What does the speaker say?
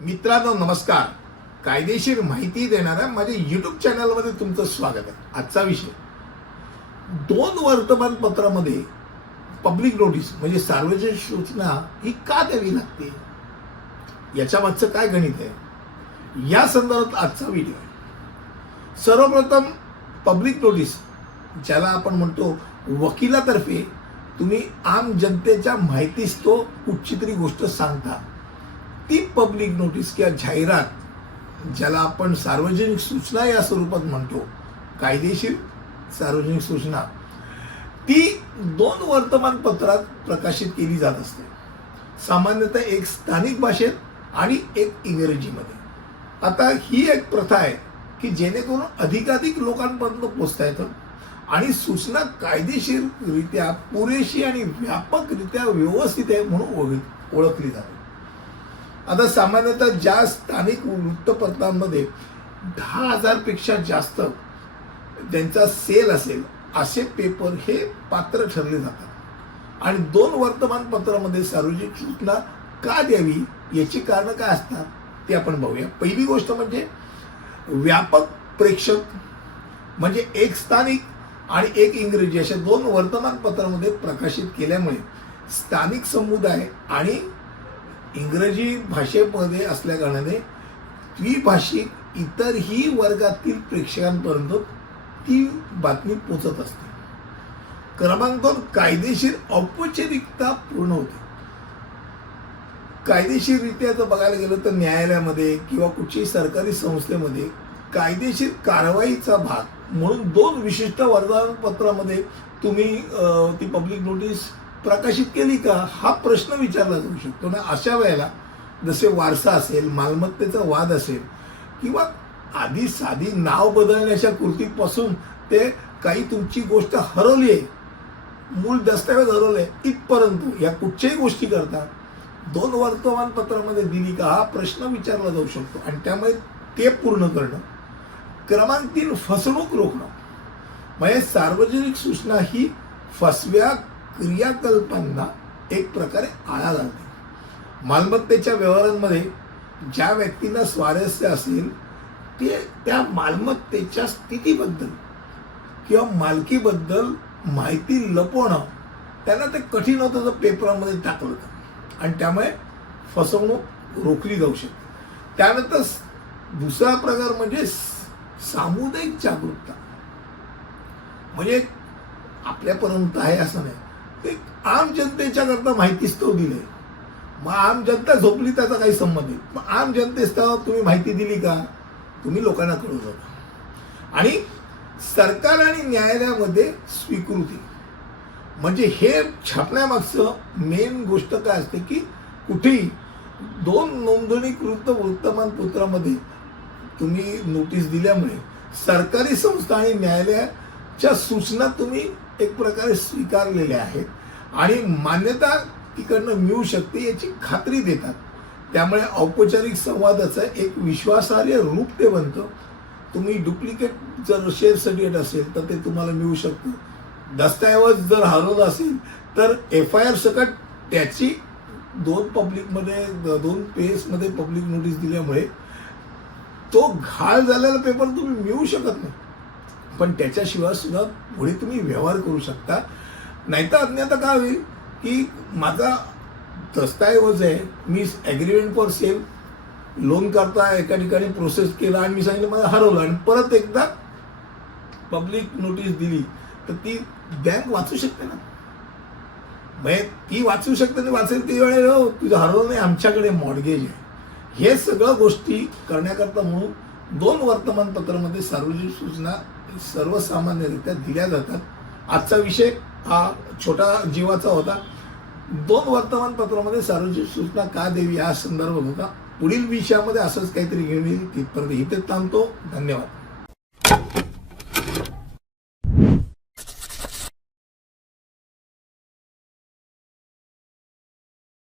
मित्रांनो नमस्कार. कायदेशीर माहिती देणाऱ्या माझ्या युट्यूब चॅनलमध्ये तुमचं स्वागत आहे. आजचा विषय. दोन वर्तमानपत्रामध्ये पब्लिक नोटीस म्हणजे सार्वजनिक सूचना ही का द्यावी लागते? याच्या मागचं काय गणित आहे? या संदर्भात आजचा व्हिडिओ आहे. सर्वप्रथम पब्लिक नोटीस ज्याला आपण म्हणतो वकिलातर्फे तुम्ही आम जनतेच्या माहितीस तो कुठची तरी गोष्ट सांगता. ती पब्लिक नोटीस किंवा जाहिरात ज्याला आपण सार्वजनिक सूचना या स्वरूपात म्हणतो कायदेशीर सार्वजनिक सूचना ती दोन वर्तमानपत्रात प्रकाशित केली जात असते. सामान्यतः एक स्थानिक भाषेत आणि एक इंग्रजीमध्ये. आता ही एक प्रथा आहे की जेणेकरून अधिकाधिक लोकांपर्यंत पोचता येतं आणि सूचना कायदेशीररित्या पुरेशी आणि व्यापकरित्या व्यवस्थित आहे म्हणून ओळख ओळखली जाते. आता सामान्यतः ज्या स्थानिक वृत्तपत्रांमध्ये दहा हजारपेक्षा जास्त त्यांचा सेल असेल असे पेपर हे पात्र ठरले जातात. आणि दोन वर्तमानपत्रामध्ये सार्वजनिक सूचना का द्यावी याची कारणं काय असतात ते आपण बघूया. पहिली गोष्ट म्हणजे व्यापक प्रेक्षक म्हणजे एक स्थानिक आणि एक इंग्रजी अशा दोन वर्तमानपत्रामध्ये प्रकाशित केल्यामुळे स्थानिक समुदाय आणि इंग्रजी भाषेमध्ये असल्या कारणाने द्विभाषिक इतरही वर्गातील प्रेक्षकांपर्यंत ती बातमी पोचत असते. क्रमांक दोन कायदेशीर औपचारिकता पूर्ण होते. कायदेशीररित्या जर बघायला गेलं तर न्यायालयामध्ये किंवा कुठच्याही सरकारी संस्थेमध्ये कायदेशीर कारवाईचा भाग म्हणून दोन विशिष्ट वर्तमानपत्रामध्ये तुम्ही ती पब्लिक नोटीस प्रकाशित केली का हा प्रश्न विचारला जाऊ शकतो. ना अशा वेळेला जसे वारसा असेल मालमत्तेचा वाद असेल किंवा आधी साधी नाव बदलण्याच्या कृतीपासून ते काही तुमची गोष्ट हरवली आहे मूळ दस्तऐवज हरवले इथपर्यंत या कुठच्याही गोष्टी करता दोन वर्तमानपत्रामध्ये दिली का हा प्रश्न विचारला जाऊ शकतो. आणि त्यामुळे ते पूर्ण करणं क्रमांक तीन फसवणूक रोखणं म्हणजे सार्वजनिक सूचना ही फसव्या क्रियाकल्पांना एक प्रकारे आळा घालते. मालमत्तेच्या व्यवहारांमध्ये ज्या व्यक्तींना स्वारस्य असेल ते त्या मालमत्तेच्या स्थितीबद्दल किंवा मालकीबद्दल माहिती लपवणं त्यांना ते कठीण होतं जर पेपरामध्ये टाकलं तर आणि त्यामुळे फसवणूक रोखली जाऊ शकते. त्यानंतर दुसरा प्रकार म्हणजे सामुदायिक जागरूकता. म्हणजे आपल्यापर्यंत आहे असं नाही. ते आम जनतेच्या करता माहितीच तो दिले मग आम जनता झोपली त्याचा काही संबंध नाही. मग आम जनतेस्तव तुम्ही माहिती दिली का? तुम्ही लोकांना कळू शकता आणि सरकार आणि न्यायालयामध्ये स्वीकृती. म्हणजे हे छापण्यामागचं मेन गोष्ट काय असते की कुठेही दोन नोंदणीकृत वृत्तमानपत्रामध्ये तुम्ही नोटीस दिल्यामुळे सरकारी संस्था आणि न्यायालयाच्या सूचना तुम्ही एक प्रकारे स्वीकारलेल्या आहेत. आणि मान्यता तिकडनं मिळू शकते याची खात्री देतात. त्यामुळे औपचारिक संवादाचं एक विश्वासार्ह रूप ते बनतं. तुम्ही डुप्लिकेट जर शेअर सर्टिफिकेट असेल तर ते तुम्हाला मिळू शकतं. दस्तऐवज जर हरवला असेल तर एफ आय आर सकट त्याची दोन पब्लिकमध्ये दोन पेजमध्ये पब्लिक नोटीस दिल्यामुळे तो घाळ झालेला पेपर तुम्ही मिळू शकत नाही. पण त्याच्याशिवाय सुद्धा पुढे तुम्ही व्यवहार करू शकता. नाहीतर अज्ञाता काय होईल की माझा दस्तऐवज आहे मी ॲग्रीमेंट फॉर सेल लोन करता एका ठिकाणी प्रोसेस केला आणि मी सांगितलं मला हरवलं आणि परत एकदा पब्लिक नोटीस दिली तर ती बँक वाचू शकते ना. म्हणजे ती वाचू शकते आणि वाचेल ती वेळेला हो तुझं हरवलं नाही आमच्याकडे मॉडगेज आहे. हे सगळं गोष्टी करण्याकरता म्हणून दोन वर्तमानपत्रामध्ये सार्वजनिक सूचना सर्वसामान्यरित्या दिल्या जातात. आजचा विषय हा छोटा जीवाचा होता. दोन वर्तमानपत्रामध्ये सार्वजनिक सूचना का द्यावी या संदर्भात होता. पुढील विषयामध्ये असंच काहीतरी घेऊन येईल. तिथपर्यंत इथे थांबतो. धन्यवाद.